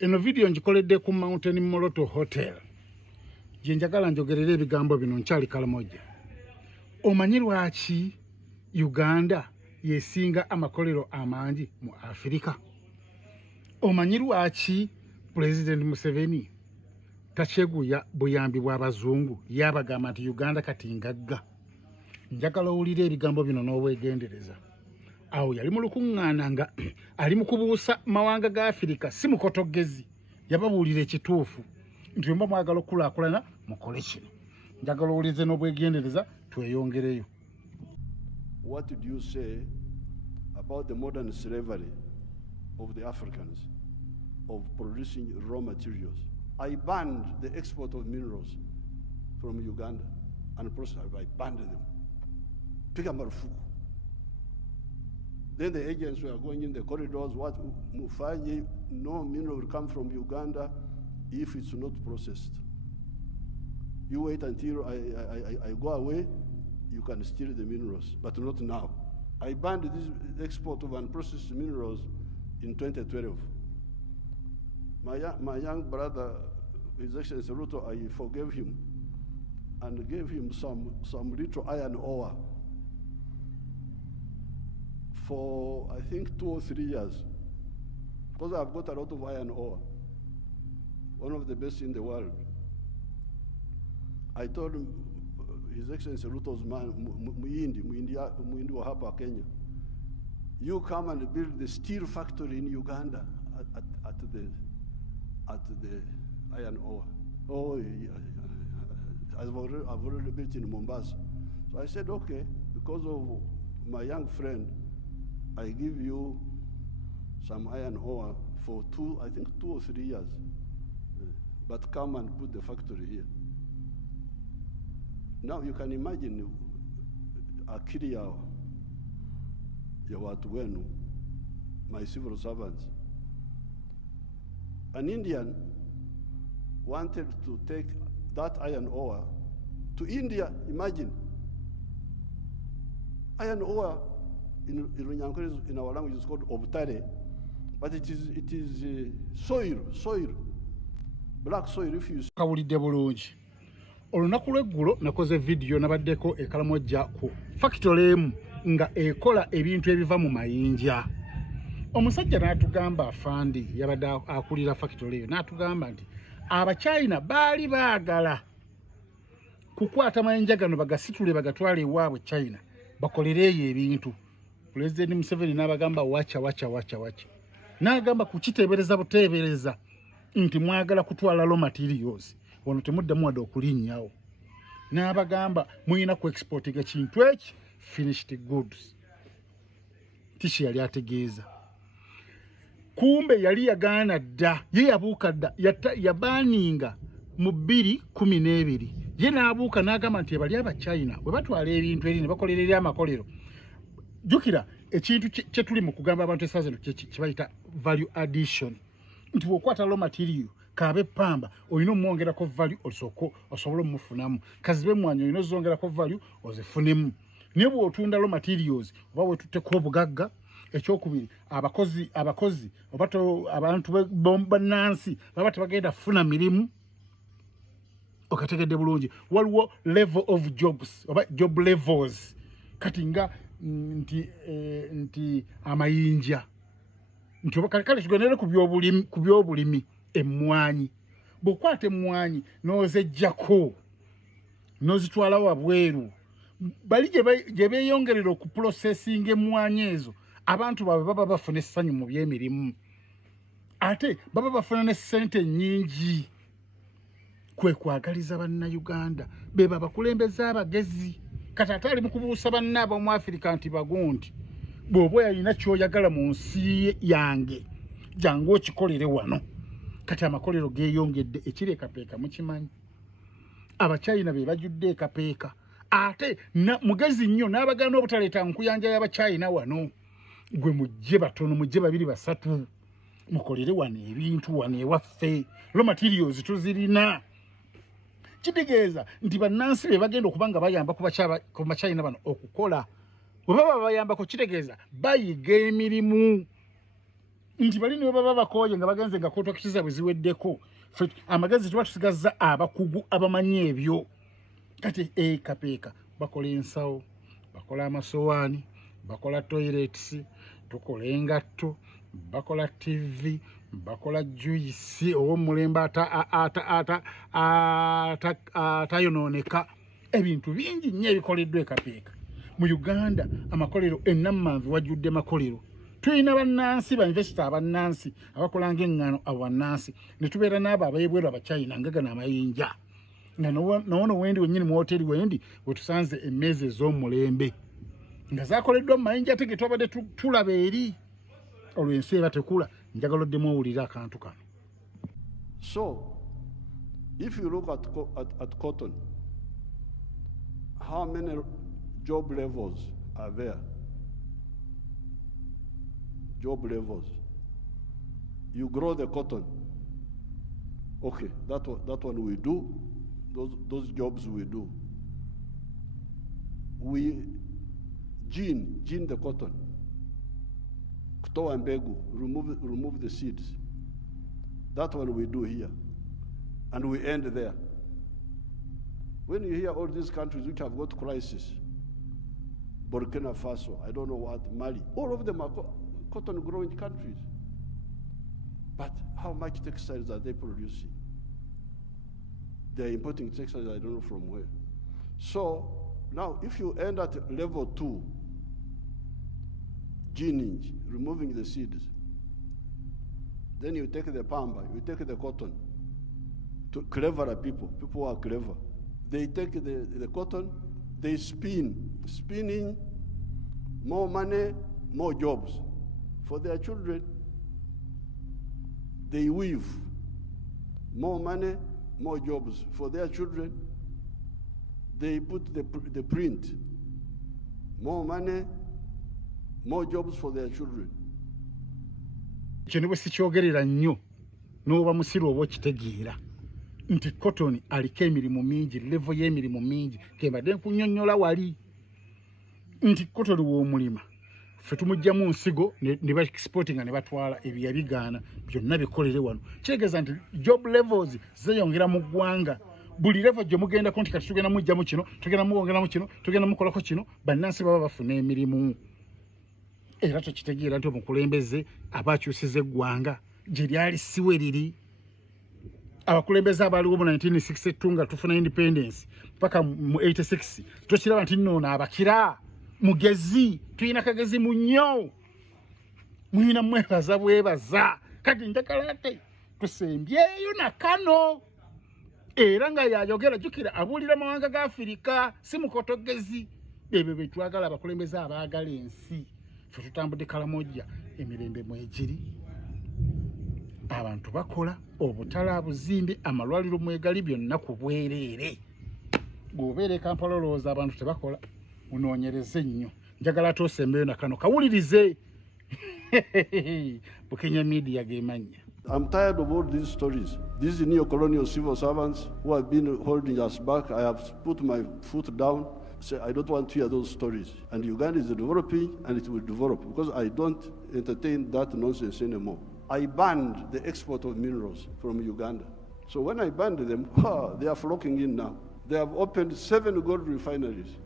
Eno video njikoledde ku Mountain Moloto Hotel. Jenjagala njogerere ebigambo bino nkyali Kalamoja. Omanyi lwaki Uganda yesinga amakolero amangi mu Afrika? Omanyi lwaki President Museveni tacheguya buyambi bw'abazungu yabagamba nti Uganda kati ngagga? Njagala owulire ebigambo bino n'obwegendereza. Awo yali mu lukuŋŋaana nga ali mu kubuusa mawanga ga Afrika si mukotogezi, yababuulira ekituufu nti mba mwagala okukulaakulana mukole kino. Njagala owulize n'obwegendereza tweyongereyo. What did you say about the modern slavery of the Africans of producing raw materials? I banned the export of minerals from Uganda and I banned them. Piga marufuku. Then the agents were going in the corridors, what Mufanyi, no mineral will come from Uganda if it's not processed. You wait until I go away, you can steal the minerals, but not now. I banned this export of unprocessed minerals in 2012. My young brother, His Excellency Ruto, I forgave him and gave him some little iron ore for, I think, 2 or 3 years, because I've got a lot of iron ore, one of the best in the world. I told him, His Excellency Ruto's man, Muindi wa hapa Kenya, you come and build the steel factory in Uganda at the iron ore. Oh, yeah. I've already built in Mombasa. So I said, okay, because of my young friend, I give you some iron ore for 2 or 3 years, but come and put the factory here. Now you can imagine akili ya watu wenu, my civil servants. An Indian wanted to take that iron ore to India. Imagine. Iron ore in our language is called obtare, but it is soil, black soil. If you kawulidde bulungi. Olunaku lw'eggulo nakoze video nabaddeko e Kalamoja ku factory emu nga ekola ebintu ebiva mu mayinja. Omusajja n'atugamba afandi yabadde akulira factory eyo n'atugamba nti Abachina baali baagala kukwata mayinja gano bagasitule bagatwale ewaabwe China bakolereyo ebintu. President Museveni n'abagamba wacha. N'agamba kukiteebereza buteebereza nti mwagala kutwala raw materials. Wano temuddamu wadde okulinnyawo. N'abagamba muyina ku exporting ekintu eki finished goods. Tishi yali ategeeza. Kumbe yali yagaana dda, ye yabuuka dda, yabaaninga mu 2012. Ye n'abuuka n'agamba nti bali Abachina bwe batwala ebintu eri ne bakolerera amakolero. Jukira ekintu kye tuli mu kugamba abantu esaze kibayita value addition. Nti bw'okwata raw material kabe pamba olina omwongerako value osobola omufunamu. Kazibe mwanyi olina ozongerako value ozifunemu. Naye bw'otunda raw materials oba wetutteko obugagga, ekyokubiri abakozi obato abantu bannansi baba tebagenda kufuna mirimu. Okategedde bulungi, waliwo level of jobs oba job levels kati nga nti amayinja nti kale tugendere ku byobulimi. Emmwanyi bw'okwata emmwanyi n'ozeggyako n'ozitwala wabweru, bali gye beeyongerera okuprocessinga emmwanyi ezo, abantu baabwe baba bafuna essanyu mu by'emirimu, ate baba bafuna ne ssente nnyingi. Kwe kwagaliza bannayuganda beba abakulembeze abagezi. Kati ate ali mu kubuusa bannaaba mu Afrika nti bagundi bw'oba yalina ky'oyagala mu nsi yange jangu okikolere wano. Kati amakolero geeyongedde, ekiri ekapeeka mukimanyi. Abachina be bajudde ekapeeka, ate mugezi nnyo n'abagana obutaleeta nkuyanja y'Abachina wano. Gwe mujje batono, mujje 2 3 mukolere wano ebintu wano ewaffe. Raw materials tuzirina. Kitegeeza nti bannansi be bagenda okubanga bayamba ku Bachina bano okukola. Bwe baba bayambako kitegeeza bayiga emirimu. nti bali niwe baba bakooye nga bagenze nga kootwa kikiza bwe ziweddeko amagezi tuba tusigazza abakugu abamanyi ebyo kati kapeeka bakola ensawo bakola amasowaani bakola toilets tukola engatto bakola tv bakola juisi ow'omulembe atayonooneka ebintu bingi nnyo ebikoleddwa ekapeeka mu Uganda amakolero ennammanvu wajjudde makolero tulina bannansi bainvesita abannansi abakola ng'eŋŋaano abannansi ne tubeera n'abo abeebweru abachina nga gano amayinja nga nowono wendi wennyini mu hoteri wendi wetusanze emmeeza ez'omulembe nga zakoleddwa mu mayinja ate ge twabadde tulaba eri olwo ensi eba tekula njagala oddemu owulira akantu kano. So if you look at cotton, how many job levels are there? Job levels. You grow the cotton. Okay, that one we do. Those jobs we do. We gene the cotton. Kutoa mbegu, remove the seeds. That one we do here. And we end there. When you hear all these countries which have got crisis, Burkina Faso, I don't know what, Mali, all of them are cotton growing countries. But how much textiles are they producing? They're importing textiles, I don't know from where. So now if you end at level 2, gening, removing the seeds, then you take the pamba, you take the cotton, to cleverer people who are clever. They take the cotton, they spinning, more money, more jobs for their children. They weave, more money, more jobs for their children. They put the print, more money, more jobs for their children. Kino bwe sikyogerera nnyo n'oba musiru oba okitegeera nti cotton aliko emirimu mingi, level y'emirimu mingi kembadde nkunnyonnyola wali nti cotton w'omulima ffe tumugjamu nsigo ne ba exportinga ne batwala ebya bigaana byonna bikolere wano kitegeeza nti job levels zeeyongera mu ggwanga buli level gye mugendako nti kati tugenda mugjamu kino tugenda muwongeramu kino tugenda mukolako kino bannansi baba bafuna emirimu era tukitegeera nti omukulembeze aba akyusiza eggwanga gye lyali siwe liri abakulembeze abaliwo mu 1962 nga tufuna independence paka mu 86 tokiraba nti nno abakira mugezi tuyina kagezi mu nnyo muyina mwebaza bwebaza kati njagala ate tusembyeyo na kano era nga yayogera jjukira abuulira amawanga ga Afirika si mukotogezi ebyo bye twagala abakulembeze abaagala ensi ffe tutambudde Kalamoja emirembe mwegiri abantu bakola obutala buzimbi amalwaliro mwegali byonna ku bwereere gwobeera Kampala olowooza abantu tebakola unoonyereze nnyo njagala toosembeyo na kano kawulirize Bukenya media gemanya. I'm tired of all these stories. These neo-colonial civil servants who have been holding us back. I have put my foot down. Say, I don't want to hear those stories. And Uganda is developing, and it will develop, because I don't entertain that nonsense anymore. I banned the export of minerals from Uganda. So when I banned them, they are flocking in now. They have opened 7 gold refineries.